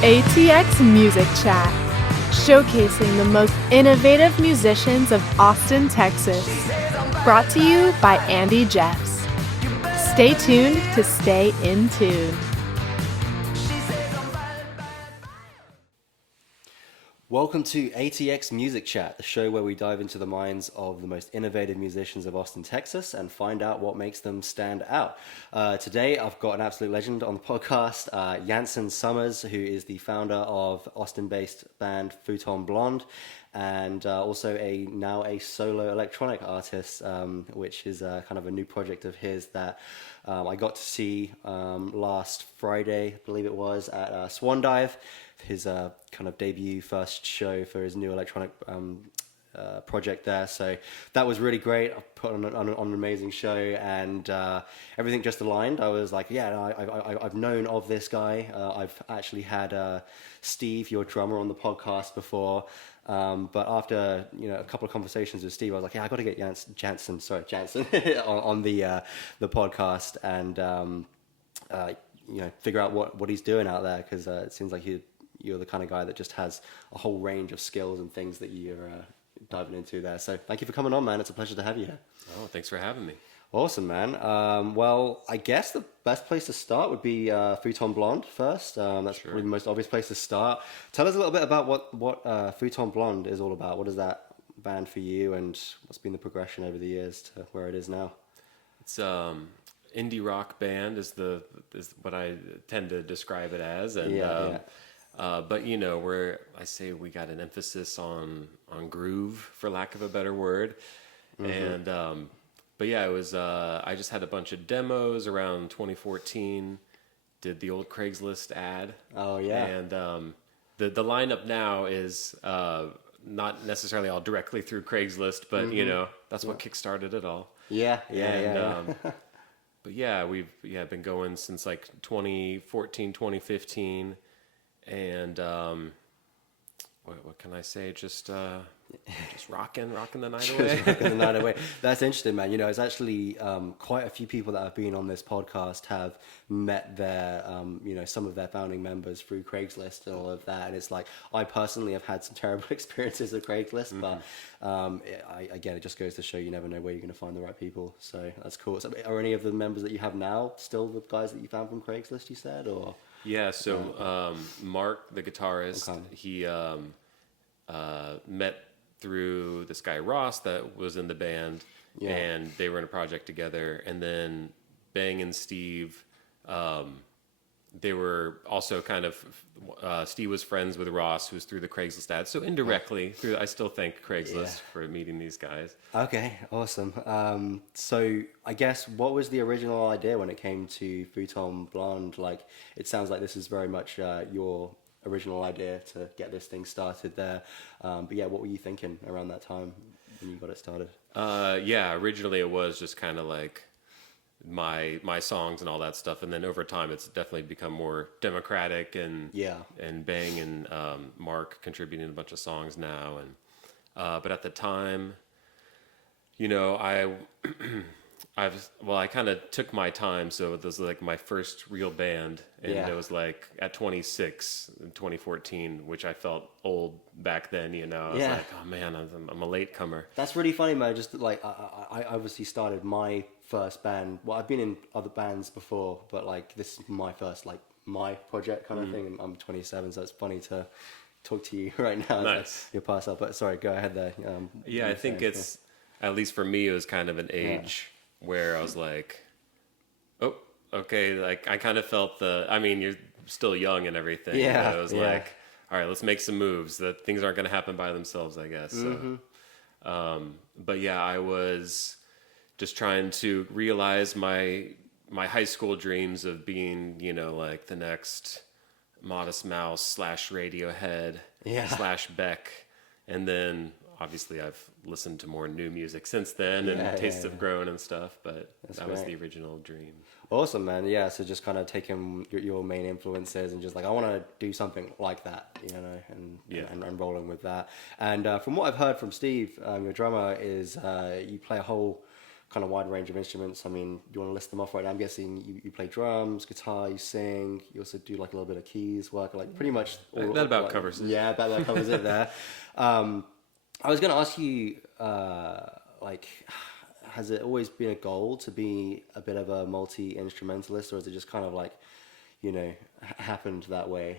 ATX Music Chat, showcasing the most innovative musicians of Austin, Texas. Brought to you by Andy Jeffs. Stay tuned to stay in tune. Welcome to ATX Music Chat, the show where we dive into the minds of the most innovative musicians of Austin, Texas, and find out what makes them stand out. Today, I've got an absolute legend on the podcast, Janson Sommers, who is the founder of Austin-based band Futon Blonde, and also now a solo electronic artist, which is kind of a new project of his that I got to see last Friday, I believe it was, at Swan Dive. His kind of debut first show for his new electronic project there. So that was really great. I put on an amazing show, and everything just aligned. I was like, yeah, I've known of this guy. I've actually had Steve, your drummer, on the podcast before. But after a couple of conversations with Steve, I was like, yeah, I got to get Janson on the podcast and figure out what he's doing out there, because it seems like you're the kind of guy that just has a whole range of skills and things that you're diving into there. So thank you for coming on, man. It's a pleasure to have you here. Oh, thanks for having me. Awesome, man. Well, I guess the best place to start would be Futon Blonde first. That's probably the most obvious place to start. Tell us a little bit about what Futon Blonde is all about. What is that band for you, and what's been the progression over the years to where it is now? It's indie rock band is what I tend to describe it as, and but we got an emphasis on groove, for lack of a better word, and. But yeah, it was. I just had a bunch of demos around 2014. Did the old Craigslist ad. Oh yeah. And the lineup now is not necessarily all directly through Craigslist, but that's what kickstarted it all. Yeah. But yeah, we've been going since like 2014, 2015, and what can I say? Just rocking the night away. Rocking the night away. That's interesting, man. It's actually quite a few people that have been on this podcast have met their, some of their founding members through Craigslist and all of that. And it's like, I personally have had some terrible experiences with Craigslist, but again, it just goes to show you never know where you're going to find the right people. So that's cool. So are any of the members that you have now still the guys that you found from Craigslist, you said, or? Yeah. So Mark, the guitarist, he met through this guy Ross that was in the band, and they were in a project together. And then Bang and Steve, they were also kind of Steve was friends with Ross, who was through the Craigslist ad. So indirectly, I still thank Craigslist for meeting these guys. Okay, awesome. So I guess what was the original idea when it came to Futon Blonde? Like, it sounds like this is very much your original idea to get this thing started there. But yeah, what were you thinking around that time when you got it started? Originally it was just kind of like my songs and all that stuff, and then over time it's definitely become more democratic, and Bang and Mark contributing a bunch of songs now, and but at the time, I kind of took my time, so it was like my first real band, and it was like at 26 in 2014, which I felt old back then, I was like, oh man, I'm a latecomer. That's really funny, man. Just like, I obviously started my first band. Well, I've been in other bands before, but like this is my first, like my project kind of thing. I'm 27, so it's funny to talk to you right now. Nice. You're past that, but sorry, go ahead there. I think it's, at least for me, it was kind of an age where I was like, oh, okay, like I kind of felt you're still young and everything. Yeah. But it was like, all right, let's make some moves. That things aren't going to happen by themselves, I guess. So, but yeah, I was just trying to realize my high school dreams of being, like the next Modest Mouse / Radiohead / Beck, and then obviously I've listened to more new music since then, and tastes have grown and stuff, but that was the original dream. Awesome, man. Yeah, so just kind of taking your main influences and just like, I want to do something like that, and rolling with that. And from what I've heard from Steve, your drummer, is you play a whole kind of wide range of instruments. I mean, you want to list them off right now? I'm guessing you play drums, guitar, you sing, you also do like a little bit of keys work, like pretty much that about like, covers it. Yeah, that covers it there. I was going to ask you, like, has it always been a goal to be a bit of a multi-instrumentalist, or is it just kind of like, you know, happened that way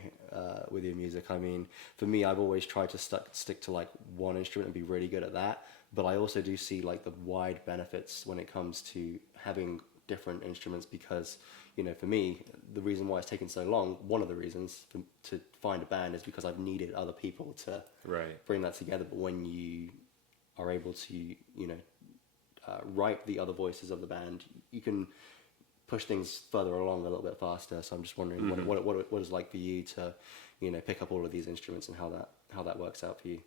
with your music? I mean, for me, I've always tried to stick to like one instrument and be really good at that. But I also do see like the wide benefits when it comes to having different instruments, because, you know, for me, the reason why it's taken so long, one of the reasons to find a band is because I've needed other people to bring that together. But when you are able to, you know, write the other voices of the band, you can push things further along a little bit faster. So I'm just wondering what it's like for you to, you know, pick up all of these instruments and how that works out for you.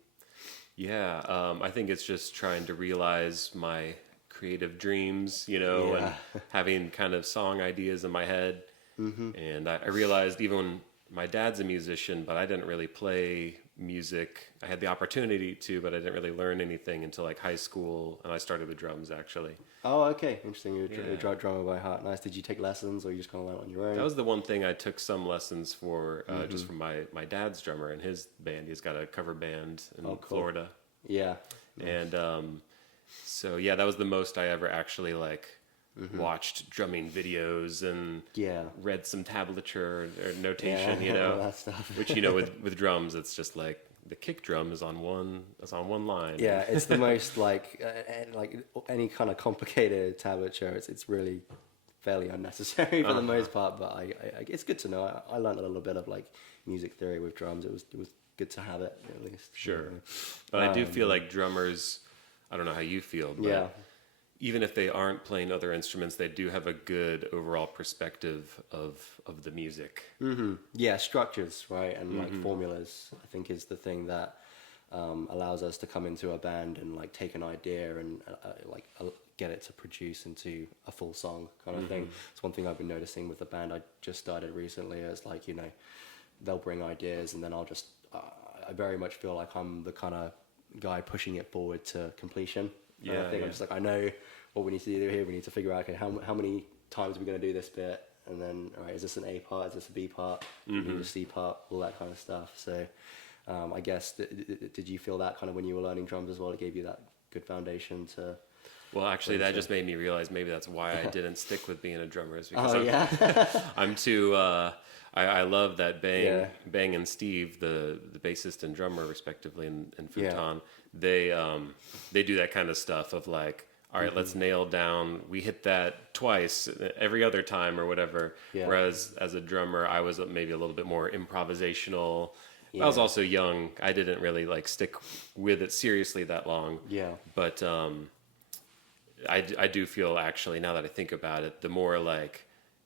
Yeah, I think it's just trying to realize my creative dreams, you know, and having kind of song ideas in my head. And I realized even when my dad's a musician, but I didn't really play music. I had the opportunity to, but I didn't really learn anything until like high school, and I started with drums actually. Oh, okay, interesting. You're a drummer by heart. Nice. Did you take lessons, or you just kind of learn on your own? That was the one thing I took some lessons for, just from my dad's drummer and his band. He's got a cover band in Florida. Yeah. And so yeah, that was the most I ever actually like watched drumming videos and read some tablature or notation, you know, all that stuff. which, you know, with drums, it's just like the kick drum is on one line. Yeah, it's the most like any kind of complicated tablature. It's really fairly unnecessary for the most part. But I it's good to know. I learned a little bit of like music theory with drums. It was good to have it at least. Sure, but I do feel like drummers. I don't know how you feel, but even if they aren't playing other instruments, they do have a good overall perspective of the music. Yeah, structures, right, and like formulas, I think, is the thing that allows us to come into a band and like take an idea and get it to produce into a full song kind of thing. It's one thing I've been noticing with the band I just started recently. It's like, you know, they'll bring ideas and then I'll just I very much feel like I'm the kind of guy pushing it forward to completion. I think I'm just like, I know what we need to do here. We need to figure out, okay, how many times are we going to do this bit? And then, all right, is this an A part? Is this a B part? A C part? All that kind of stuff. So I guess, did you feel that kind of when you were learning drums as well? It gave you that good foundation to... Well, actually, that just made me realize maybe that's why I didn't stick with being a drummer. Is because I'm too... I love that Bang and Steve, the bassist and drummer respectively in Futon, they do that kind of stuff of like, all right, let's nail down, we hit that twice every other time or whatever. Whereas as a drummer, I was maybe a little bit more improvisational. I was also young. I didn't really like stick with it seriously that long. But I do feel, actually, now that I think about it, the more like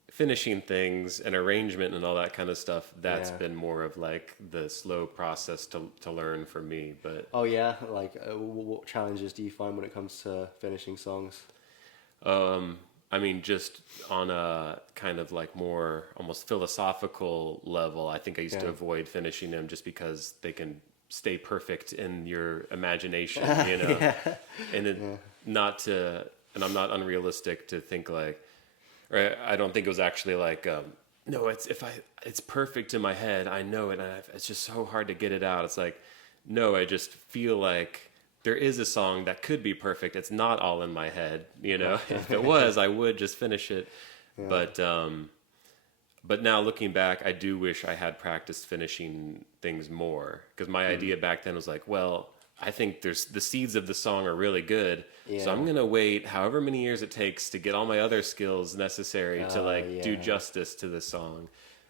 finishing things and arrangement and all that kind of stuff, that's been more of like the slow process to learn for me. But what challenges do you find when it comes to finishing songs? I mean, just on a kind of like more almost philosophical level, I think I used to avoid finishing them just because they can stay perfect in your imagination, you know. And and I'm not unrealistic to think like, or I don't think it was actually like, no, it's perfect in my head. I know it. And it's just so hard to get it out. It's like, no, I just feel like there is a song that could be perfect. It's not all in my head, you know. If it was, I would just finish it. But now looking back, I do wish I had practiced finishing things more, because my idea back then was like, well, I think the seeds of the song are really good, so I'm gonna wait however many years it takes to get all my other skills necessary to do justice to the song.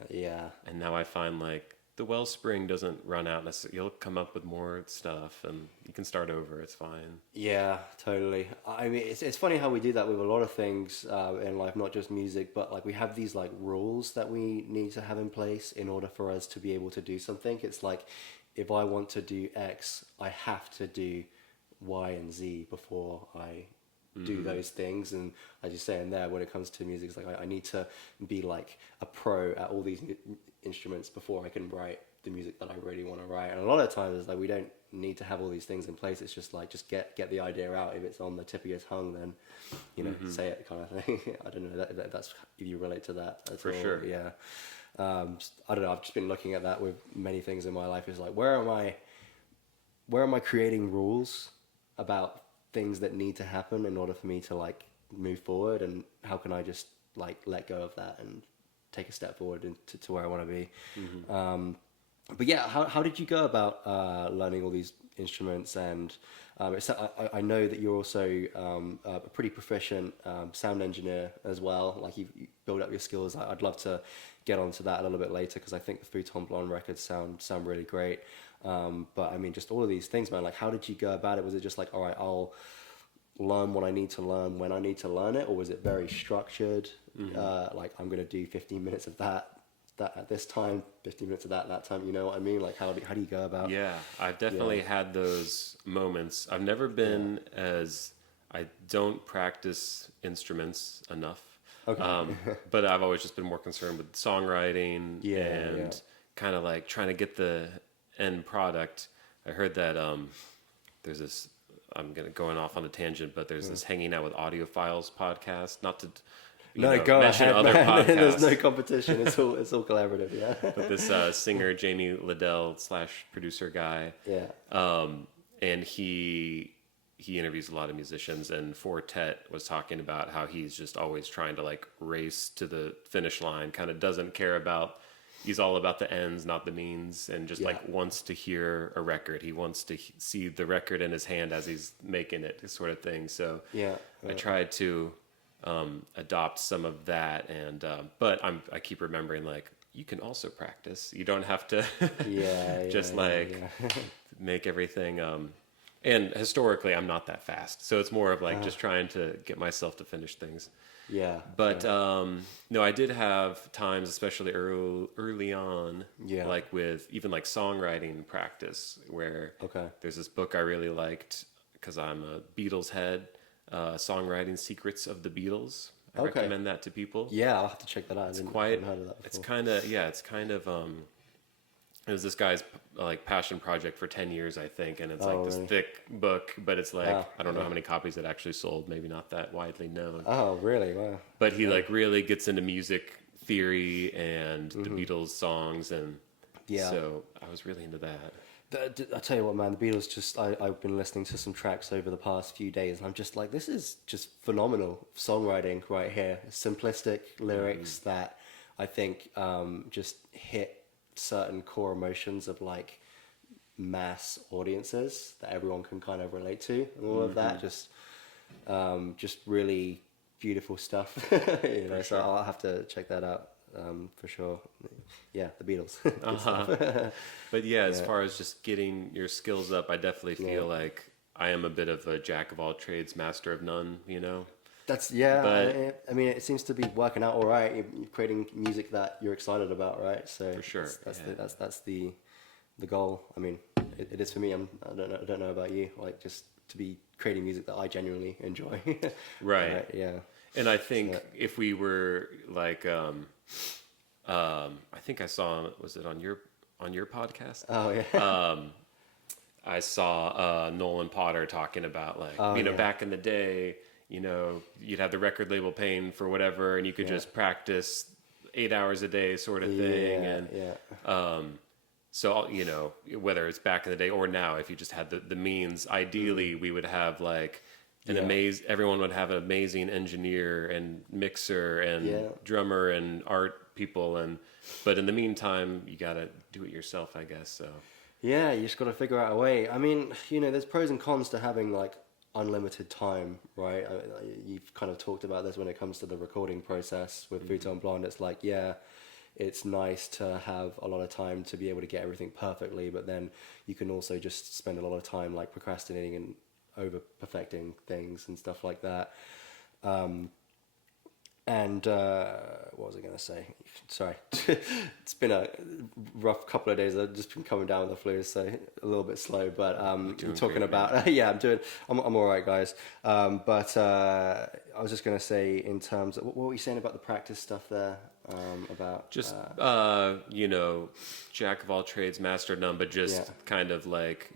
And now I find like the wellspring doesn't run out necessarily. You'll come up with more stuff and you can start over. It's fine. Yeah, totally. I mean, it's funny how we do that with a lot of things in life, not just music, but like we have these like rules that we need to have in place in order for us to be able to do something. It's like, if I want to do X, I have to do Y and Z before I do those things. And as you're saying there, when it comes to music, it's like I need to be like a pro at all these instruments before I can write the music that I really want to write. And a lot of times it's like we don't need to have all these things in place. It's just like just get the idea out. If it's on the tip of your tongue, then say it, kind of thing. I don't know that's if you relate to that at For all. sure. Yeah. I don't know. I've just been looking at that with many things in my life. It's like where am I creating rules about things that need to happen in order for me to like move forward, and how can I just like let go of that and take a step forward to where I want to be. But yeah, how did you go about learning all these instruments? And I know that you're also a pretty proficient sound engineer as well. Like you build up your skills. I'd love to get onto that a little bit later, because I think the Futon Blonde records sound really great. But I mean, just all of these things, man. Like, how did you go about it? Was it just like, all right, I'll learn what I need to learn when I need to learn it, or was it very structured? Like, I'm gonna do 15 minutes of that at this time, 15 minutes of that time. You know what I mean? Like, how do you go about? Yeah, I've definitely had those moments. I've never been I don't practice instruments enough. Okay. But I've always just been more concerned with songwriting and kind of like trying to get the end product. I heard that there's this, going off on a tangent, but there's this Hanging Out with Audiophiles podcast. Not to go mention ahead, other man. podcasts. There's no competition. It's all collaborative. Yeah. But this singer Jamie Liddell / producer guy, and he interviews a lot of musicians, and Fortet was talking about how he's just always trying to like race to the finish line, kind of doesn't care about, he's all about the ends, not the means, and just like wants to hear a record. He wants to see the record in his hand as he's making it, sort of thing. So I tried to adopt some of that, and but I keep remembering, like, you can also practice. You don't have to make everything. And historically, I'm not that fast, so it's more of like just trying to get myself to finish things. Yeah. But no, I did have times, especially early on, like with even like songwriting practice, where there's this book I really liked because I'm a Beatles head, Songwriting Secrets of the Beatles. I recommend that to people. Yeah, I'll have to check that out. It's quite. It's kind of. It was this guy's like passion project for 10 years, I think, and it's like this thick book, but it's like I don't know how many copies it actually sold, maybe not that widely known. Oh, really? Wow. But he like really gets into music theory and the Beatles songs, and so I was really into that. I tell you what, man, the Beatles just, I've been listening to some tracks over the past few days, and I'm just like, this is just phenomenal songwriting right here. Simplistic lyrics that I think just hit certain core emotions of like mass audiences that everyone can kind of relate to, and all of that, just really beautiful stuff. So I'll have to check that out for sure. Yeah, the Beatles. But as far as just getting your skills up, I definitely feel like I am a bit of a jack of all trades, master of none, That's But I mean, it seems to be working out all right. You're creating music that you're excited about, right? So for sure, that's the goal. I mean, it is for me. I don't know about you. Like, just to be creating music that I genuinely enjoy. Right. Yeah. And I think if we were like, I think I saw, was it on your podcast? Oh yeah. I saw Nolan Potter talking about like, back in the day, you'd have the record label paying for whatever, and you could just practice 8 hours a day, sort of thing. So whether it's back in the day or now, if you just had the means, ideally we would have like everyone would have an amazing engineer and mixer and drummer and art people, but in the meantime, you gotta do it yourself, I guess. So yeah, you just gotta figure out a way. I mean, there's pros and cons to having like unlimited time, right? You've kind of talked about this when it comes to the recording process with Futon Blonde. It's like, it's nice to have a lot of time to be able to get everything perfectly, but then you can also just spend a lot of time like procrastinating and over perfecting things and stuff like that. And what was I going to say? Sorry. It's been a rough couple of days. I've just been coming down with the flu, so a little bit slow. But talking about, yeah, I'm all right, guys. But I was just going to say, in terms of, what were you saying about the practice stuff there? About just, jack of all trades, master of none, but just kind of like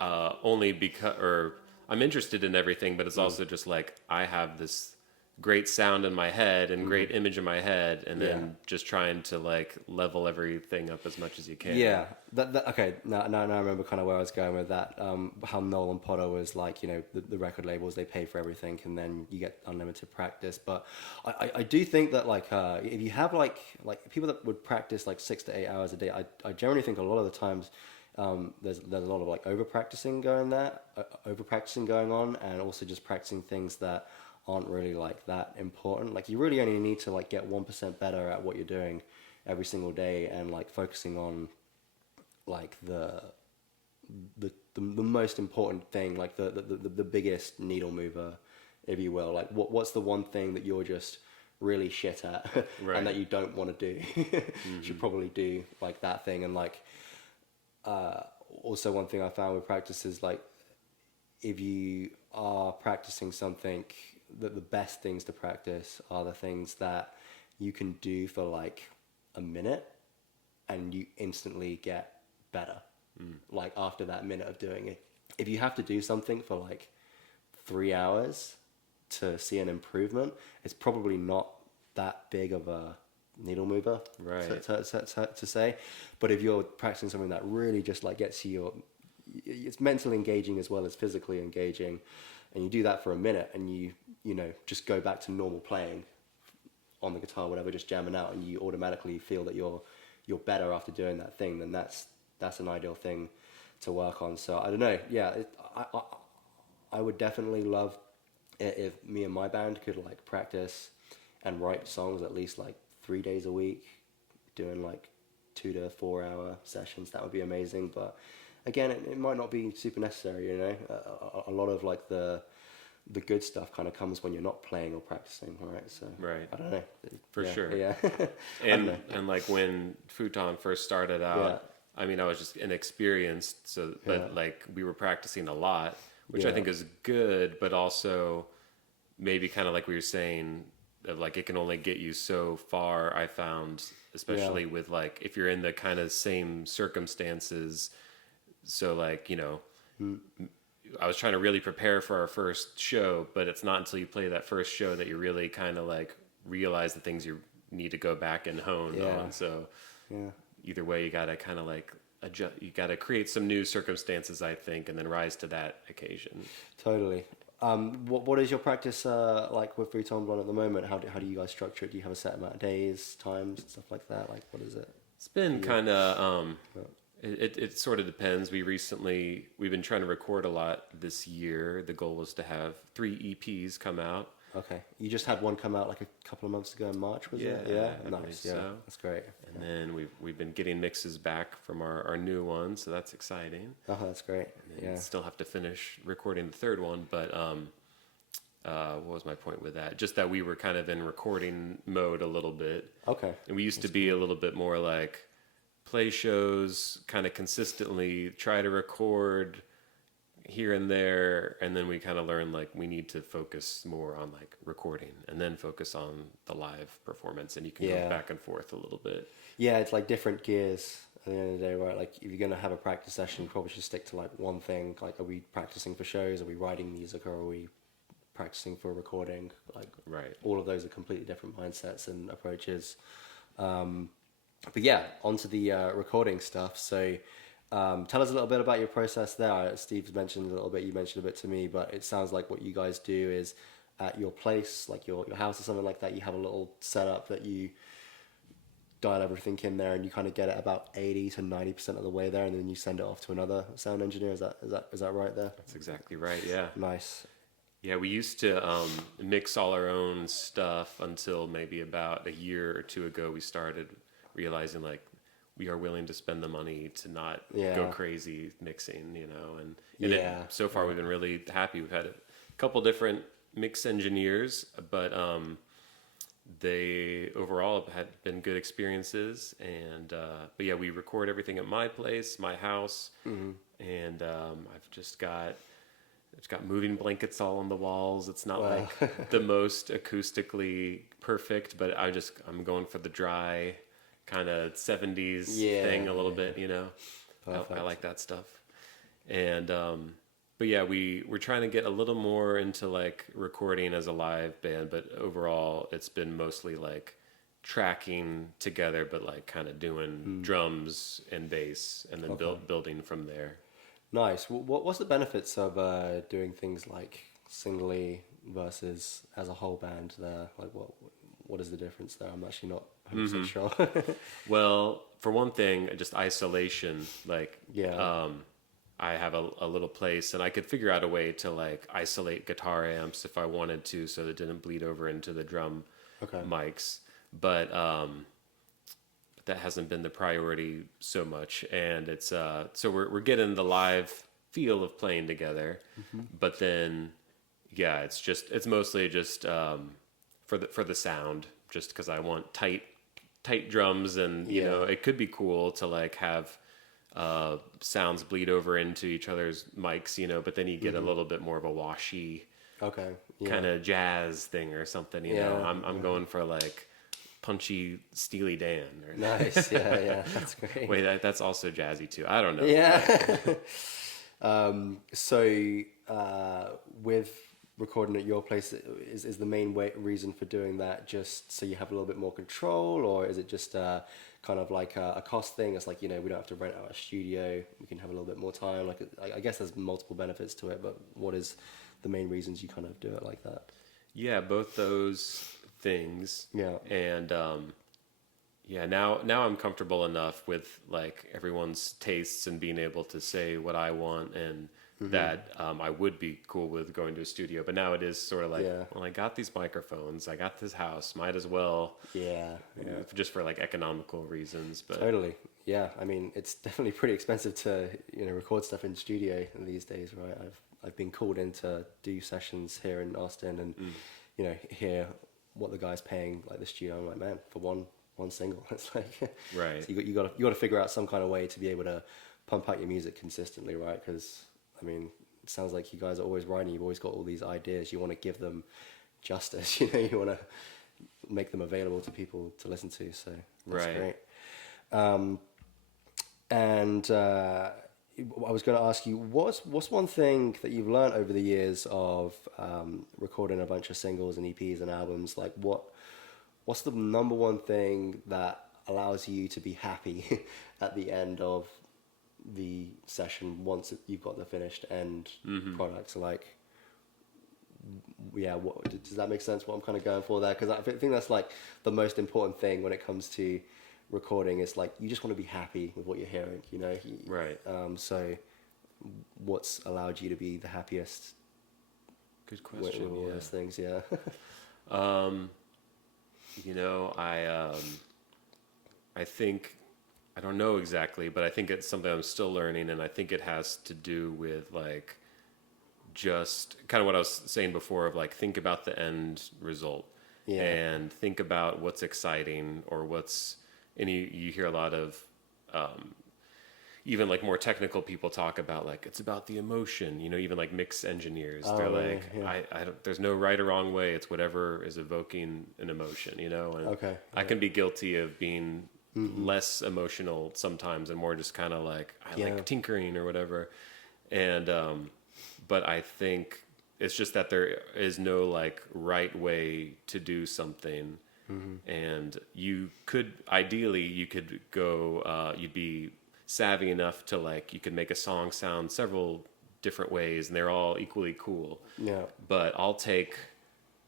only because, or I'm interested in everything, but it's also just like I have this great sound in my head and great image in my head, and then just trying to like level everything up as much as you can. Yeah, okay. Now I remember kind of where I was going with that. How Nolan Potter was like, the record labels, they pay for everything, and then you get unlimited practice. But I do think that like if you have like people that would practice like 6 to 8 hours a day, I generally think a lot of the times there's a lot of like over practicing going on, and also just practicing things that aren't really like that important. Like you really only need to like get 1% better at what you're doing every single day, and like focusing on like the most important thing, like the biggest needle mover, if you will. Like what's the one thing that you're just really shit at and that you don't want to do. You should probably do like that thing. And like also one thing I found with practice is like if you are practicing something, that the best things to practice are the things that you can do for like a minute and you instantly get better. Like after that minute of doing it, if you have to do something for like 3 hours to see an improvement, it's probably not that big of a needle mover, to say. But if you're practicing something that really just like gets you, it's mentally engaging as well as physically engaging, and you do that for a minute, and you just go back to normal playing on the guitar, whatever, just jamming out, and you automatically feel that you're better after doing that thing, then that's an ideal thing to work on. So I don't know, I would definitely love it if me and my band could like practice and write songs at least like 3 days a week, doing like 2 to 4 hour sessions. That would be amazing. But again, it might not be super necessary, a lot of like the good stuff kind of comes when you're not playing or practicing, right? So I don't know. For sure. Yeah. and like when Futon first started out, I mean, I was just inexperienced, but like we were practicing a lot, which I think is good, but also maybe kind of like we were saying, of like it can only get you so far. I found, especially with like if you're in the kind of same circumstances. So like, I was trying to really prepare for our first show, but it's not until you play that first show that you really kind of like realize the things you need to go back and hone on. So either way, you got to kind of like adjust, you got to create some new circumstances, I think, and then rise to that occasion. Totally. What is your practice like with Futon Blonde at the moment? How do you guys structure it? Do you have a set amount of days, times, and stuff like that? Like, what is it? It's been kind of it sort of depends. We've been trying to record a lot this year. The goal was to have 3 EPs come out. Okay, you just had one come out like a couple of months ago in March, was it? Yeah, nice. Yeah, so. That's great. And then we've been getting mixes back from our new one, so that's exciting. Oh, that's great. Yeah, still have to finish recording the third one, but what was my point with that? Just that we were kind of in recording mode a little bit. Okay. And we used to be a little bit more like play shows kind of consistently, try to record here and there, and then we kind of learned like we need to focus more on like recording and then focus on the live performance, and you can go back and forth a little bit. Yeah, it's like different gears at the end of the day, right? Like if you're going to have a practice session, you probably should stick to like one thing. Like, are we practicing for shows? Are we writing music? Or are we practicing for recording? Like, all of those are completely different mindsets and approaches. But yeah, onto the recording stuff. So tell us a little bit about your process there. Steve's mentioned a little bit, you mentioned a bit to me, but it sounds like what you guys do is at your place, like your house or something like that, you have a little setup that you dial everything in there, and you kind of get it about 80 to 90% of the way there, and then you send it off to another sound engineer. Is that right there? That's exactly right, yeah. Nice. Yeah, we used to mix all our own stuff until maybe about a year or two ago we started realizing like we are willing to spend the money to not go crazy mixing, and so far we've been really happy. We've had a couple different mix engineers, but they overall had been good experiences. And but yeah, we record everything at my place, my house, and I've just got moving blankets all on the walls. It's not like the most acoustically perfect, but I'm going for the dry kind of 70s thing a little bit, you know. I like that stuff. And but yeah, we're trying to get a little more into like recording as a live band, but overall it's been mostly like tracking together, but like kind of doing drums and bass and then building from there. Nice. What's the benefits of doing things like singly versus as a whole band there? Like what is the difference there? I'm actually not 100% sure. Well, for one thing, just isolation. Like, I have a little place, and I could figure out a way to like isolate guitar amps if I wanted to, so that it didn't bleed over into the drum mics. But that hasn't been the priority so much, and it's so we're getting the live feel of playing together, but then it's mostly just for the sound, just because I want tight drums, and you know it could be cool to like have sounds bleed over into each other's mics, you know, but then you get a little bit more of a washy kind of jazz thing or something, you know. I'm going for like punchy Steely Dan. Or Nice, that's great. Wait, that's also jazzy too. I don't know. Yeah. So with recording at your place, is the main reason for doing that just so you have a little bit more control, or is it just kind of like a cost thing? It's like, you know, we don't have to rent out a studio, we can have a little bit more time. Like, I guess there's multiple benefits to it, but what is the main reasons you kind of do it like that? Yeah, both those things. Yeah. And now I'm comfortable enough with like everyone's tastes and being able to say what I want, and that I would be cool with going to a studio. But now it is sort of like, well, I got these microphones, I got this house, might as well. Just for like economical reasons. But totally. Yeah, I mean, it's definitely pretty expensive to, you know, record stuff in studio these days, right? I've been called in to do sessions here in Austin, and you know, hear what the guy's paying like the studio. I'm like, man, for one single, it's like right. So you got to figure out some kind of way to be able to pump out your music consistently, right? Because I mean, it sounds like you guys are always writing. You've always got all these ideas. You want to give them justice. You know, you want to make them available to people to listen to. So that's great. And I was going to ask you, what's one thing that you've learned over the years of recording a bunch of singles and EPs and albums? Like, what's the number one thing that allows you to be happy at the end of the session once you've got the finished end products? Like, does that make sense? What I'm kind of going for there, because I think that's like the most important thing when it comes to recording. Is like, you just want to be happy with what you're hearing, you know? Right. So what's allowed you to be the happiest? Good question. With all those things, you know, I think, I don't know exactly, but I think it's something I'm still learning, and I think it has to do with like just kind of what I was saying before of like, think about the end result and think about what's exciting or what's, and you hear a lot of even like more technical people talk about like, it's about the emotion, you know, even like mix engineers, they're like, I don't, there's no right or wrong way, it's whatever is evoking an emotion, you know. And I can be guilty of being less emotional sometimes and more just kind of like, I like tinkering or whatever. And but I think it's just that there is no like right way to do something. And you could go you'd be savvy enough to like, you could make a song sound several different ways and they're all equally cool, but I'll take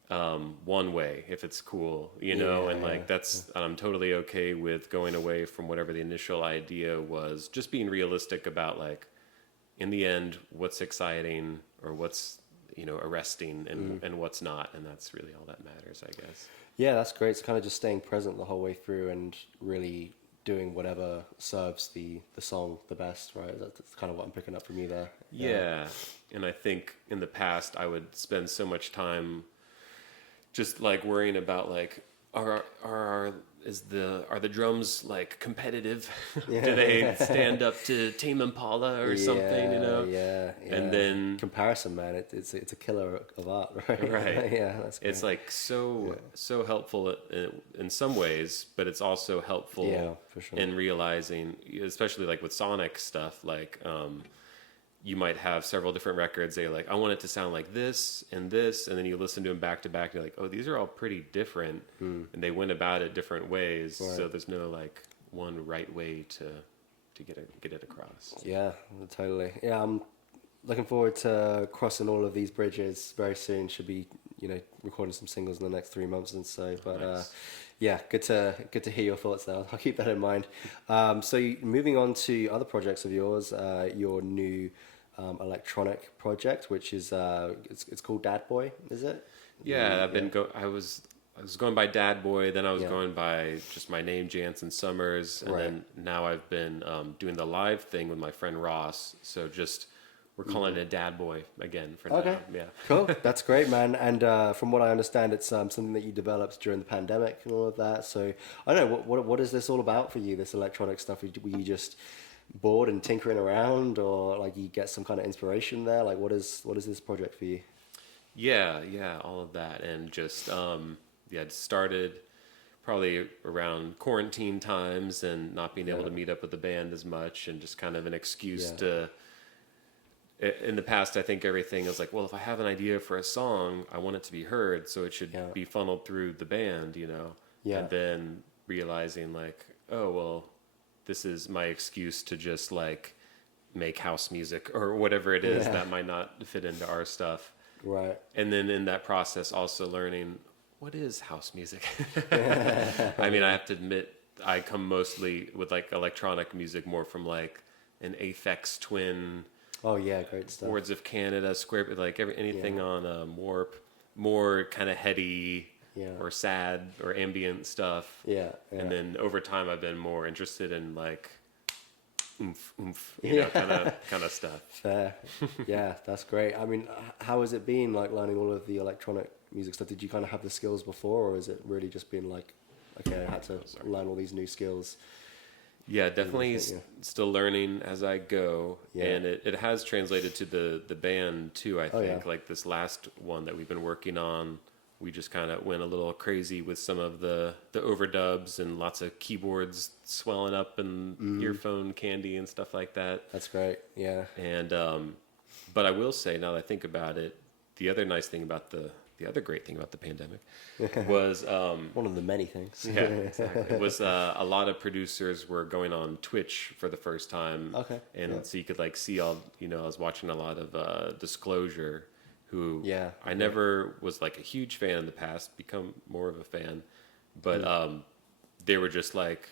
one way if it's cool, you know. And like that's I'm totally okay with going away from whatever the initial idea was, just being realistic about like, in the end, what's exciting or what's, you know, arresting and what's not, and that's really all that matters, I guess. Yeah, that's great. It's kind of just staying present the whole way through and really doing whatever serves the song the best, right? That's kind of what I'm picking up from you there. Yeah. And I think in the past I would spend so much time just like worrying about like, are the drums like competitive? Do they stand up to Tame Impala or something? You know? Yeah. And then comparison, man, it's a killer of art, right? right, Yeah, that's great. it's like so helpful in some ways, but it's also helpful for sure. in realizing, especially like with sonic stuff, like you might have several different records. They're like, I want it to sound like this, and then you listen to them back to back. And you're like, oh, these are all pretty different, and they went about it different ways. Right. So there's no like one right way to get it across. Yeah, totally. Yeah, I'm looking forward to crossing all of these bridges very soon. Should be, recording some singles in the next 3 months and so. But Nice. yeah, good to hear your thoughts there. I'll keep that in mind. Moving on to other projects of yours, your new electronic project, which is it's called Dadboy, is it? Yeah, I was going by Dadboy, then I was Yeah. going by just my name, Janson Sommers, and Right. then now I've been doing the live thing with my friend Ross. So just we're calling it Dadboy again for Okay. now. Yeah. Cool. That's great, man. And from what I understand, it's something that you developed during the pandemic and all of that. So I don't know, what is this all about for you, this electronic stuff? Were you just bored and tinkering around, or like you get some kind of inspiration there? Like what is this project for you? Yeah, all of that, and just it started probably around quarantine times and not being able to meet up with the band as much, and just kind of an excuse to. In the past, I think everything was like, well, if I have an idea for a song, I want it to be heard, so it should be funneled through the band, Yeah. And then realizing like, oh well, this is my excuse to just like make house music or whatever it is that might not fit into our stuff. Right. And then in that process, also learning what is house music. I mean, I have to admit, I come mostly with like electronic music more from like an Aphex Twin, Oh yeah, great stuff. Boards of Canada, Square, like anything on Warp, more kind of heady or sad or ambient stuff. Yeah. And then over time, I've been more interested in like oomph, kind of stuff. Fair. Yeah, that's great. I mean, how has it been like learning all of the electronic music stuff? Did you kind of have the skills before, or has it really just been like, okay, I had to learn all these new skills? Yeah, definitely still learning as I go. Yeah. And it has translated to the band too, I think. yeah. Like this last one that we've been working on, we just kind of went a little crazy with some of the overdubs and lots of keyboards swelling up and earphone candy and stuff like that. That's great. Yeah. And but I will say, now that I think about it, the other great thing about the pandemic was One of the many things. yeah, exactly. Was a lot of producers were going on Twitch for the first time. Okay. And so you could like see all, I was watching a lot of Disclosure, who I never was like a huge fan in the past, become more of a fan. But they were just like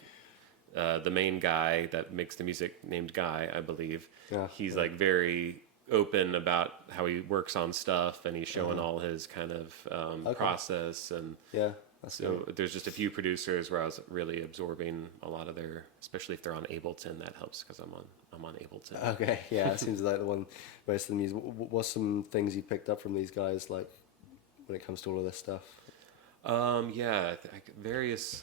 the main guy that makes the music, named Guy, I believe. Yeah. He's like very open about how he works on stuff, and he's showing all his kind of process. And that's so great. there's just a few producers where I was really absorbing a lot of their, especially if they're on Ableton, that helps because I'm on Ableton. Okay, yeah, it seems like the one most of the music. What's some things you picked up from these guys, like when it comes to all of this stuff? Various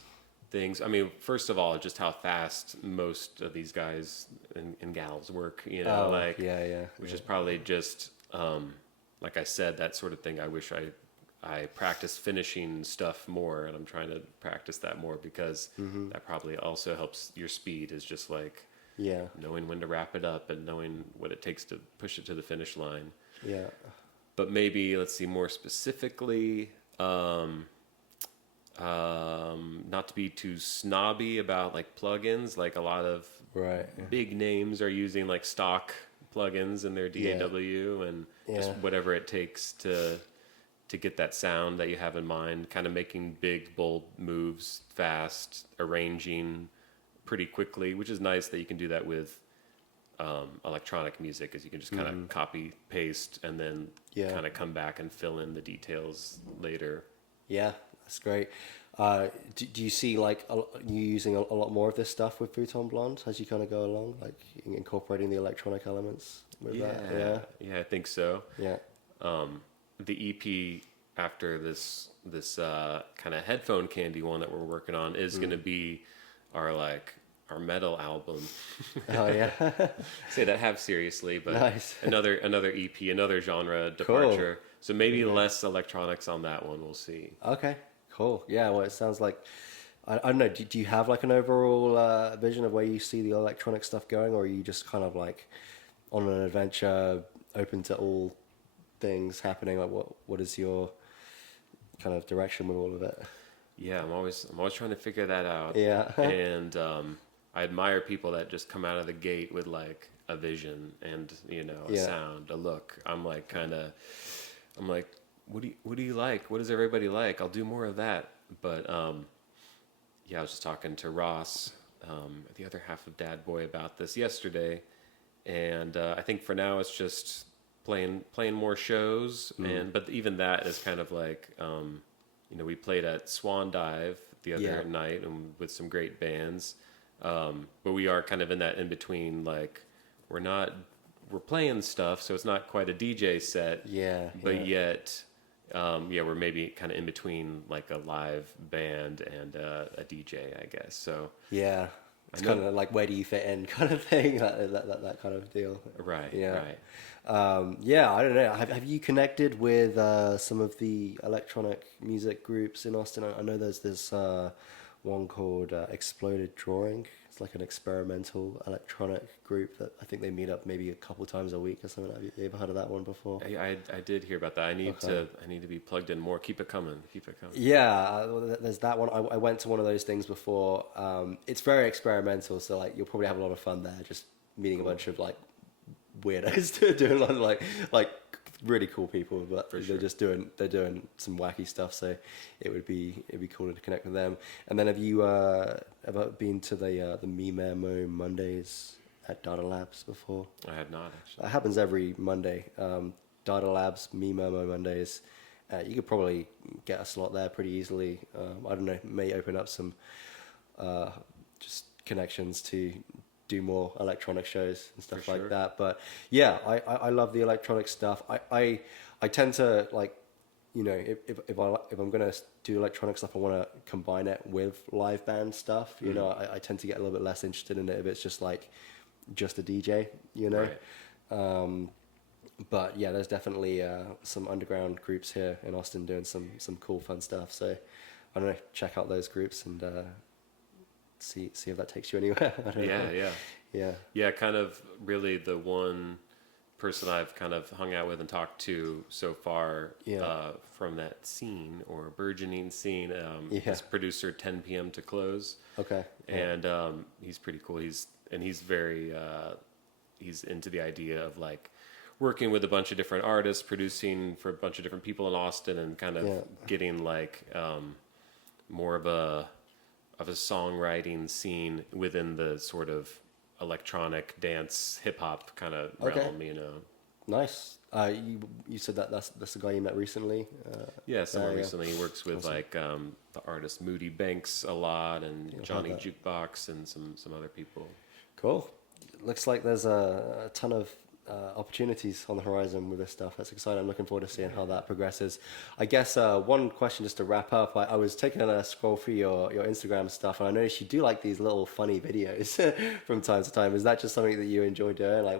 things. I mean, first of all, just how fast most of these guys and gals work, which is probably just, like I said, that sort of thing. I wish I practiced finishing stuff more, and I'm trying to practice that more because that probably also helps your speed, is just like knowing when to wrap it up and knowing what it takes to push it to the finish line. Yeah. But maybe, let's see, more specifically, not to be too snobby about like plugins, like a lot of big names are using like stock plugins in their DAW and just whatever it takes to get that sound that you have in mind, kind of making big, bold moves fast, arranging pretty quickly, which is nice that you can do that with electronic music, because you can just kind of copy, paste, and then kind of come back and fill in the details later. Yeah, that's great. Do you see like you using a lot more of this stuff with Futon Blonde as you kind of go along, like incorporating the electronic elements with that? Yeah, I think so. Yeah. The EP after this kind of headphone candy one that we're working on is going to be our metal album. Oh yeah. Say that half seriously, but Nice. another EP, another genre departure. So maybe less electronics on that one. We'll see. Okay, cool. Yeah, well, it sounds like, I don't know, do you have like an overall vision of where you see the electronic stuff going, or are you just kind of like on an adventure, open to all things happening? Like what is your kind of direction with all of it? Yeah, I'm always trying to figure that out. Yeah. And I admire people that just come out of the gate with like a vision and a sound, a look. I'm like, what do you like? What does everybody like? I'll do more of that. But yeah, I was just talking to Ross, the other half of Dadboy, about this yesterday, and I think for now it's just playing more shows, but even that is kind of like we played at Swan Dive the other night and with some great bands, but we are kind of in that in between, like we're playing stuff, so it's not quite a DJ set, but yet we're maybe kind of in between like a live band and a DJ, I guess. So Yeah, it's kind of like, where do you fit in kind of thing, that kind of deal. Right, Yeah. right. Yeah, I don't know. Have you connected with some of the electronic music groups in Austin? I know there's this one called Exploded Drawing. It's like an experimental electronic group that I think they meet up maybe a couple times a week or something. Have you ever heard of that one before? I did hear about that. I need to be plugged in more. Keep it coming. Yeah, there's that one. I went to one of those things before. It's very experimental, so like you'll probably have a lot of fun there, just meeting a bunch of like weirdos doing like really cool people, but they're doing some wacky stuff. So it'd be cool to connect with them. And then have you ever been to the Memo Mondays at Data Labs before? I have not, actually. That happens every Monday. Data Labs Memo Mondays. You could probably get a slot there pretty easily. I don't know, may open up some just connections to do more electronic shows and stuff like that. But yeah, I love the electronic stuff. I tend to like, if I'm gonna do electronic stuff, I want to combine it with live band stuff. I tend to get a little bit less interested in it if it's just like just a DJ. Right. But yeah, there's definitely some underground groups here in Austin doing some cool fun stuff. So I don't know, check out those groups and see if that takes you anywhere. I don't know. Yeah. Kind of really the one person I've kind of hung out with and talked to so far from that scene or burgeoning scene. This producer 10 p.m. to Close. Okay. And he's pretty cool. He's very he's into the idea of like working with a bunch of different artists, producing for a bunch of different people in Austin, and kind of getting like more of a songwriting scene within the sort of electronic dance hip hop kind of realm, Nice. You said that's the guy you met recently. Somewhat recently. He works with like the artist Moody Banks a lot, and Johnny Jukebox, and some other people. Cool. Looks like there's a ton of opportunities on the horizon with this stuff. That's exciting. I'm looking forward to seeing how that progresses. I guess one question just to wrap up. I was taking a scroll through your Instagram stuff, and I noticed you do like these little funny videos from time to time. Is that just something that you enjoy doing? Like,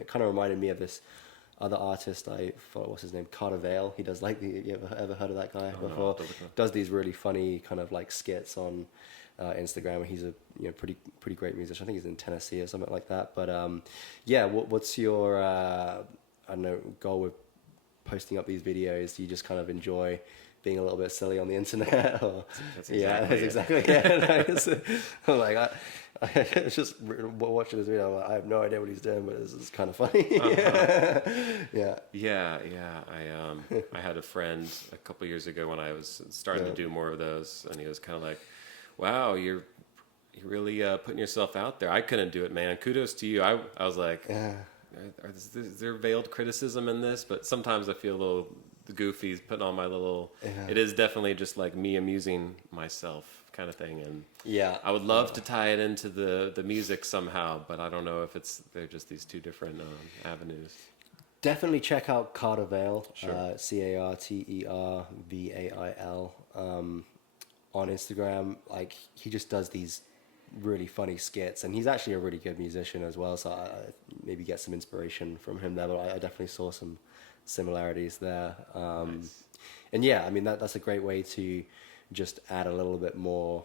it kind of reminded me of this other artist. I thought, what's his name? Carter Vale. He does like you ever heard of that guy before? No, does these really funny kind of like skits on Instagram. He's a pretty great musician. I think he's in Tennessee or something like that. But what's your I don't know, goal with posting up these videos? Do you just kind of enjoy being a little bit silly on the internet? Or? That's exactly I'm like I was just watching this video. I'm like, I have no idea what he's doing, but this is kind of funny. I had a friend a couple years ago when I was starting to do more of those, and he was kind of like, wow, you're really putting yourself out there. I couldn't do it, man. Kudos to you. I was like, is there veiled criticism in this? But sometimes I feel a little goofy putting on my little, it is definitely just like me amusing myself kind of thing. And I would love to tie it into the music somehow, but I don't know if they're just these two different avenues. Definitely check out Cartervale, Sure. Cartervail, on Instagram. Like, he just does these really funny skits, and he's actually a really good musician as well. So I maybe get some inspiration from him there. But I definitely saw some similarities there. Nice. And yeah, I mean that's a great way to just add a little bit more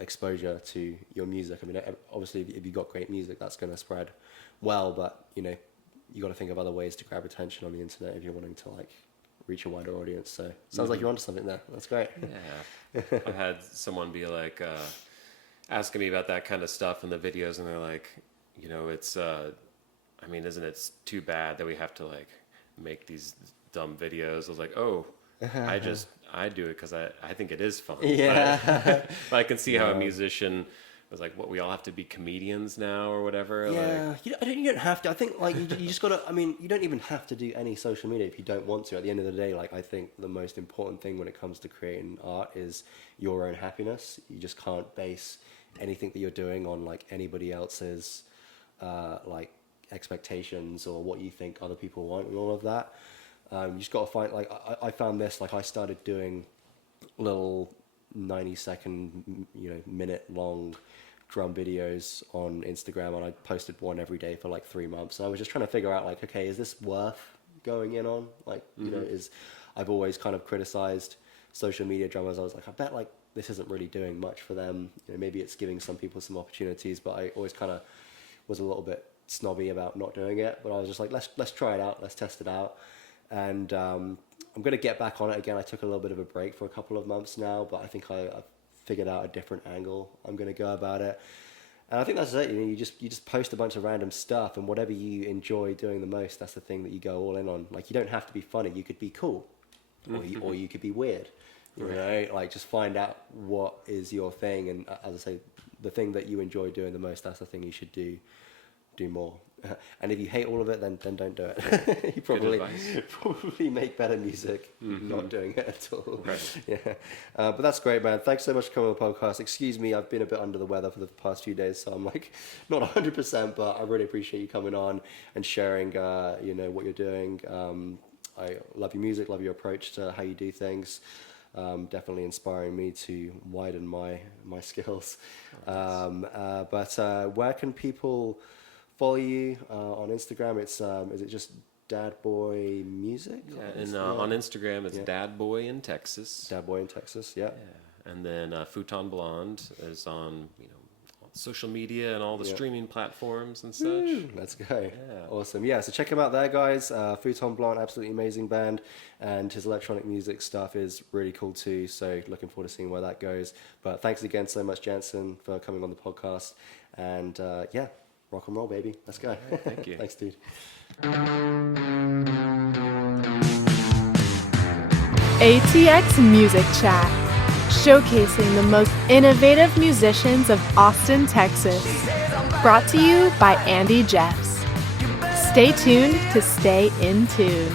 exposure to your music. I mean, obviously, if you've got great music, that's going to spread well. But you got to think of other ways to grab attention on the internet if you're wanting to like reach a wider audience. So sounds like you're onto something there. That's great. Yeah. I had someone be like asking me about that kind of stuff in the videos, and they're like, it's I mean, isn't it too bad that we have to like make these dumb videos? I was like, oh, I do it because I think it is fun. Yeah. But I can see how a musician was like, what, we all have to be comedians now or whatever? Yeah, Like, you don't have to. I think like you just gotta. I mean, you don't even have to do any social media if you don't want to. At the end of the day, like I think the most important thing when it comes to creating art is your own happiness. You just can't base anything that you're doing on like anybody else's like expectations or what you think other people want and all of that. You just gotta find like I found this, like I started doing little 90-second, minute long drum videos on Instagram, and I posted one every day for like 3 months. And I was just trying to figure out like, okay, is this worth going in on? Like, I've always kind of criticized social media drummers. I was like, I bet like this isn't really doing much for them. Maybe it's giving some people some opportunities, but I always kind of was a little bit snobby about not doing it. But I was just like, let's try it out, let's test it out. And I'm going to get back on it again. I took a little bit of a break for a couple of months now, but I think I've figured out a different angle I'm going to go about it. And I think that's it. You just post a bunch of random stuff, and whatever you enjoy doing the most, that's the thing that you go all in on. Like, you don't have to be funny. You could be cool, or you could be weird. Like just find out what is your thing, and as I say, the thing that you enjoy doing the most, that's the thing you should do more. And if you hate all of it, then don't do it. You probably make better music not doing it at all. Right. Yeah, but that's great, man. Thanks so much for coming on the podcast. Excuse me, I've been a bit under the weather for the past few days, so I'm like not 100%, but I really appreciate you coming on and sharing, what you're doing. I love your music, love your approach to how you do things. Definitely inspiring me to widen my skills. But where can people follow you on Instagram? It's is it just Dadboy Music? Yeah, and on Instagram it's Dadboy in Texas. Dadboy in Texas, yeah. And then Futon Blonde is on social media and all the streaming platforms and such. Let's go. Yeah. Awesome. Yeah, so check him out there, guys. Futon Blonde, absolutely amazing band, and his electronic music stuff is really cool too, so looking forward to seeing where that goes. But thanks again so much, Janson, for coming on the podcast. And rock and roll, baby. Let's go. Right, thank you. Thanks, dude. ATX Music Chat, showcasing the most innovative musicians of Austin, Texas. Brought to you by Andy Jeffs. Stay tuned to stay in tune.